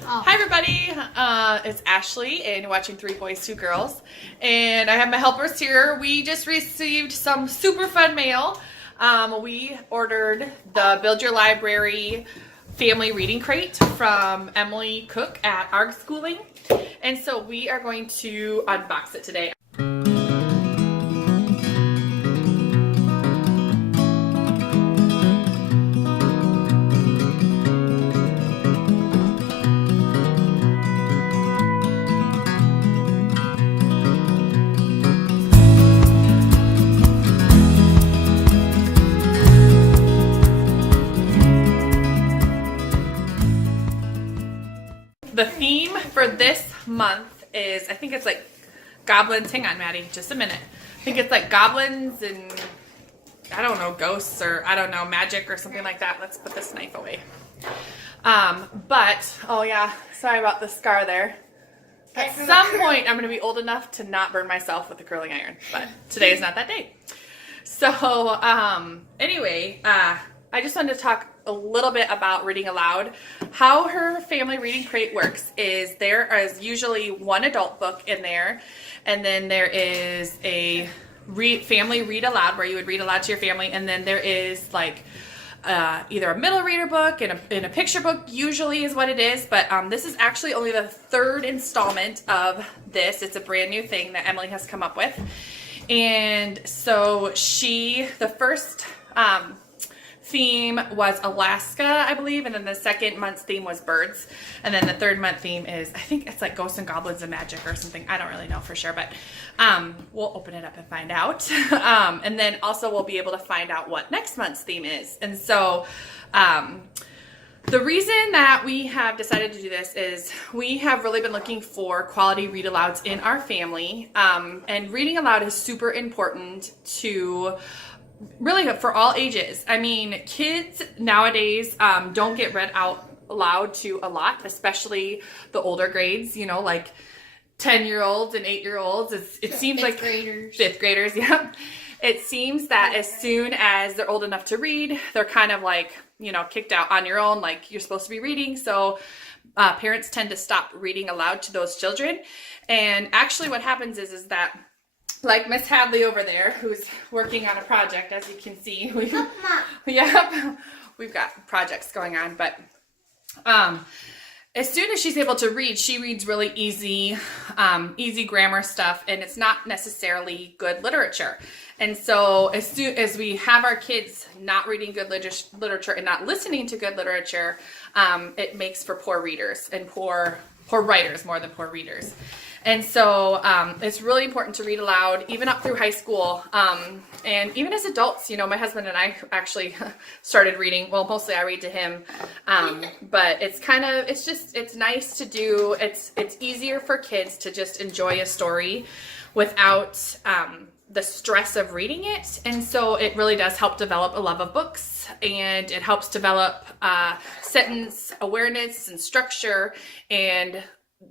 Oh. Hi everybody, it's Ashley and you're watching Three Boys, Two Girls, and I have my helpers here. We just received some super fun mail. We ordered the Build Your Library Family Reading Crate from Emily Cook at homeschooling, and so we are going to unbox it today. The theme for this month is, I think it's like goblins. Hang on, Maddie, just a minute. I think it's like goblins and, I don't know, ghosts or, I don't know, magic or something like that. Let's put this knife away. Oh yeah, sorry about the scar there. At some point, I'm going to be old enough to not burn myself with a curling iron, but today is not that day. So, anyway, I just wanted to talk a little bit about reading aloud. How her family reading crate works is there is usually one adult book in there, and then there is a family read aloud where you would read aloud to your family, and then there is like either a middle reader book and a picture book usually is what it is, but this is actually only the third installment of this. It's a brand new thing that Emily has come up with, and so the first theme was Alaska, I believe, and then the second month's theme was birds, and then the third month theme is, I think it's like ghosts and goblins and magic or something. I don't really know for sure, but we'll open it up and find out. And then also we'll be able to find out what next month's theme is. And so the reason that we have decided to do this is we have really been looking for quality read alouds in our family, and reading aloud is super important to really for all ages. I mean, kids nowadays don't get read out loud to a lot, especially the older grades, you know, like 10-year-olds and 8-year-olds. It seems like fifth graders, yeah. It seems that as soon as they're old enough to read, they're kind of like, you know, kicked out on your own, like you're supposed to be reading. So parents tend to stop reading aloud to those children. And actually what happens is that, like Miss Hadley over there, who's working on a project, as you can see, we've got projects going on, but as soon as she's able to read, she reads really easy grammar stuff, and it's not necessarily good literature. And so as soon as we have our kids not reading good literature and not listening to good literature, it makes for poor readers and poor writers more than poor readers. And so it's really important to read aloud, even up through high school. And even as adults, you know, my husband and I actually started reading. Well, mostly I read to him. But it's nice to do. It's easier for kids to just enjoy a story without the stress of reading it. And so it really does help develop a love of books, and it helps develop sentence awareness and structure, and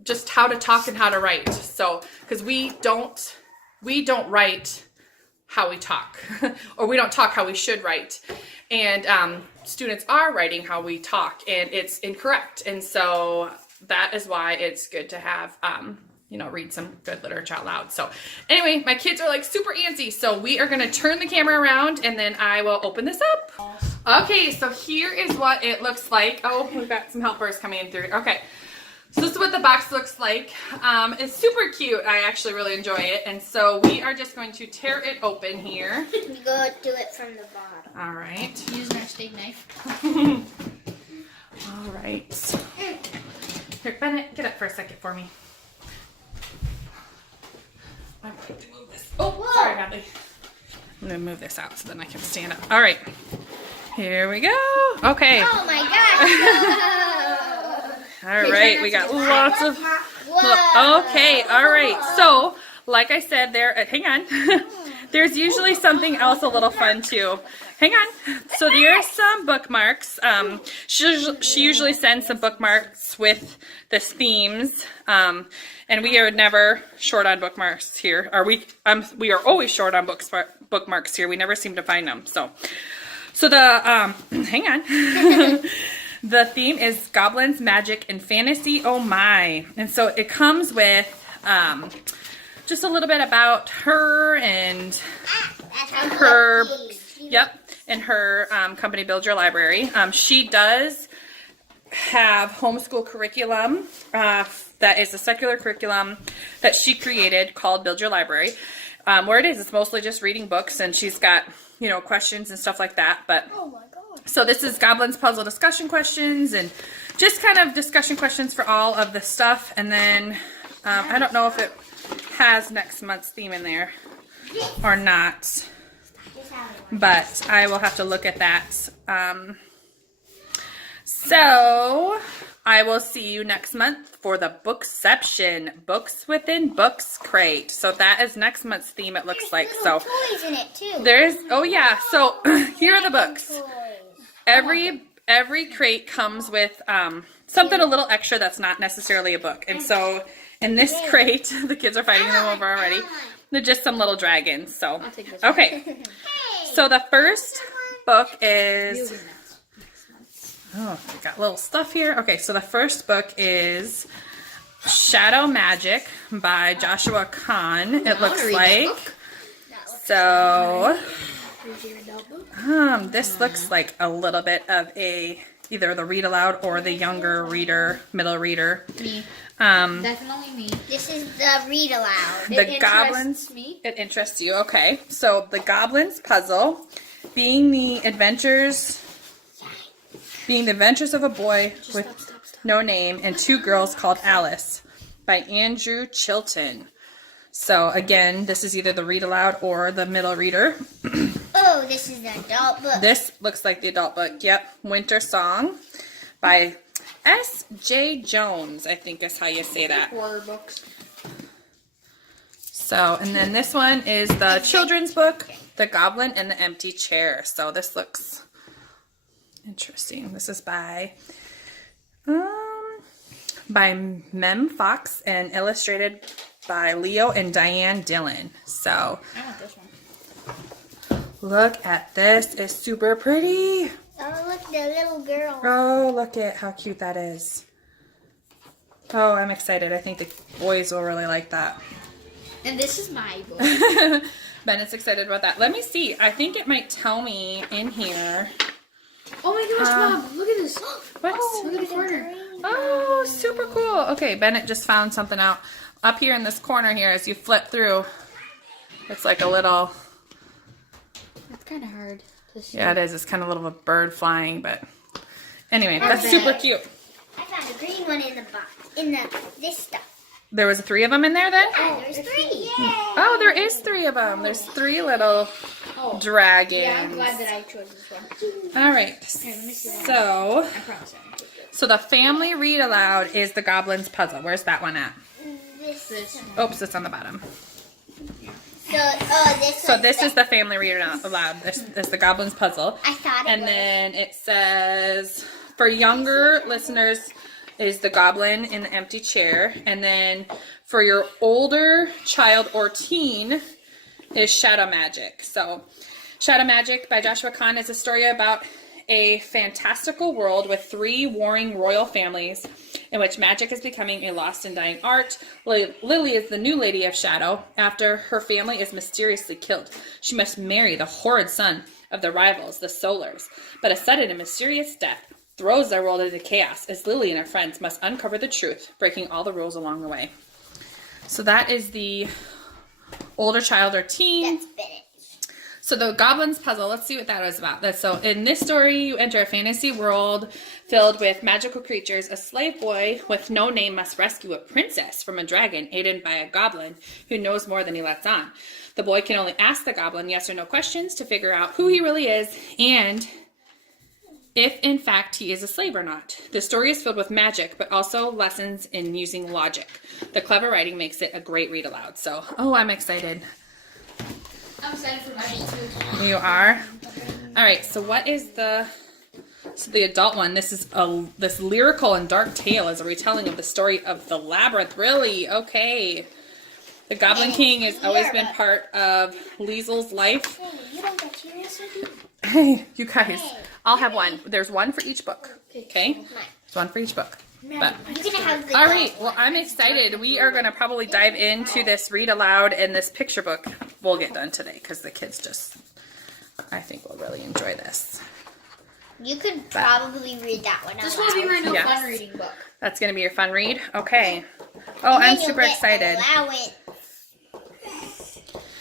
just how to talk and how to write. So, because we don't write how we talk, or we don't talk how we should write, and students are writing how we talk, and it's incorrect. And so that is why it's good to have you know, read some good literature out loud. So anyway, my kids are like super antsy, so we are going to turn the camera around and then I will open this up. Okay, so here is what it looks like. Oh, we've got some helpers coming in through. Okay, so this is what the box looks like. It's super cute. I actually really enjoy it. And so we are just going to tear it open here. You go do it from the bottom. All right. Using our steak knife. All right. Here, Bennett, get up for a second for me. I'm going to move this. Oh, whoa. Sorry, Hadley. I'm going to move this out so then I can stand up. All right. Here we go. Okay. Oh my gosh. All right, we got lots of, okay, all right. So, like I said there, hang on. There's usually something else a little fun too. Hang on. So there are some bookmarks. She usually sends some bookmarks with the themes. And we are never short on bookmarks here. We are always short on bookmarks here. We never seem to find them. So the, hang on. The theme is Goblins, Magic, and Fantasy. Oh my. And so it comes with just a little bit about her and her, and her company, Build Your Library. She does have homeschool curriculum that is a secular curriculum that she created called Build Your Library. Where it is, it's mostly just reading books, and she's got, you know, questions and stuff like that. But oh my God. So this is Goblins Puzzle discussion questions, and just kind of discussion questions for all of the stuff. And then I don't know if it has next month's theme in there or not, but I will have to look at that. So I will see you next month for the Bookception Books Within Books crate. So that is next month's theme, it looks like. So toys in it too. there's, oh yeah, so here are the books. Toys. Every crate comes with something a little extra that's not necessarily a book. And so in this crate, the kids are fighting them over already. They're just some little dragons. So okay. So the first book is, oh, we got little stuff here. Okay, so the first book is Shadow Magic by Joshua Kahn, it looks like. So this looks like a little bit of a either the read aloud or the younger reader, middle reader. Me. Definitely me. This is the read aloud. The Goblins. Me. It interests you. Okay. So the Goblins puzzle, being the adventures of a boy with no name and two girls called Alice by Andrew Chilton. So again, this is either the read aloud or the middle reader. Oh, this is the adult book. This looks like the adult book. Yep. Winter Song by S.J. Jones, I think is how you say that. Horror books. So, and then this one is the children's book, The Goblin and the Empty Chair. So this looks interesting. This is by Mem Fox and illustrated by Leo and Diane Dillon. So I want this one. look at this. It's super pretty. Oh, look, the little girl. Oh, look at how cute that is. Oh, I'm excited. I think the boys will really like that. And this is my book. Bennett's excited about that. Let me see. I think it might tell me in here. Oh my gosh, Mom, look at this. What? Look at the corner. Oh, super cool. Okay, Bennett just found something out. Up here in this corner here, as you flip through, it's like a little... That's kind of hard to see. Yeah, it is. It's kind of a little bird flying, but anyway, that's super cute. I found a green one in the box. This stuff. There was 3 of them in there then? Oh, there's 3. Oh, there is 3 of them. There's 3 little dragons. Yeah, I'm glad that I chose this one. All right. Here, let me see that. So, I promise I won't take it. so the family read aloud is the Goblin's Puzzle. Where's that one at? This. Oops, it's on the bottom. So, This is the family read aloud. This is the Goblin's Puzzle. I thought it And was. then it says, for younger listeners, is the Goblin in the Empty Chair. And then for your older child or teen is Shadow Magic. So Shadow Magic by Joshua Kahn is a story about a fantastical world with 3 warring royal families in which magic is becoming a lost and dying art. Lily is the new Lady of Shadow. After her family is mysteriously killed, she must marry the horrid son of the rivals, the Solars. But a sudden and mysterious death throws their world into chaos as Lily and her friends must uncover the truth, breaking all the rules along the way. So that is the older child or teen. That's Bennett. So the Goblin's Puzzle, let's see what that is about. So in this story, you enter a fantasy world filled with magical creatures. A slave boy with no name must rescue a princess from a dragon aided by a goblin who knows more than he lets on. The boy can only ask the goblin yes or no questions to figure out who he really is and if in fact he is a slave or not. The story is filled with magic, but also lessons in using logic. The clever writing makes it a great read aloud. So, oh, I'm excited. I'm excited for my too. You are? All right, so what is the adult one? This is this lyrical and dark tale is a retelling of the story of the labyrinth. Really? Okay. The Goblin King has always been part of Liesel's life. Hey, you don't get yours, Hey, you guys. I'll have one. There's one for each book. Okay? There's one for each book. But You're gonna have the all right, well, I'm excited. We are going to probably dive into this read aloud and this picture book. We'll get done today because the kids just, I think, will really enjoy this. You could probably read that one. This will be my new Yes. fun reading book. That's going to be your fun read? Okay. Oh, I'm super excited.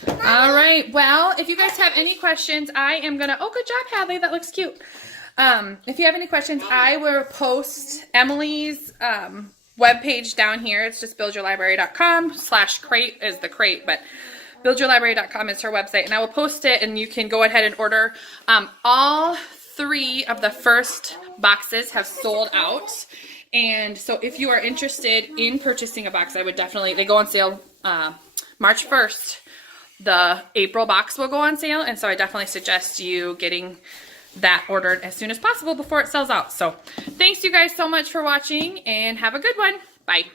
All right. Well, if you guys have any questions, I am going to, oh, good job, Hadley. That looks cute. If you have any questions, I will post Emily's webpage down here. It's just buildyourlibrary.com/crate is the crate, but buildyourlibrary.com is her website. And I will post it, and you can go ahead and order. All 3 of the first boxes have sold out. And so if you are interested in purchasing a box, I would definitely, they go on sale March 1st. The April box will go on sale. And so I definitely suggest you getting that ordered as soon as possible before it sells out. So thanks you guys so much for watching and have a good one. Bye.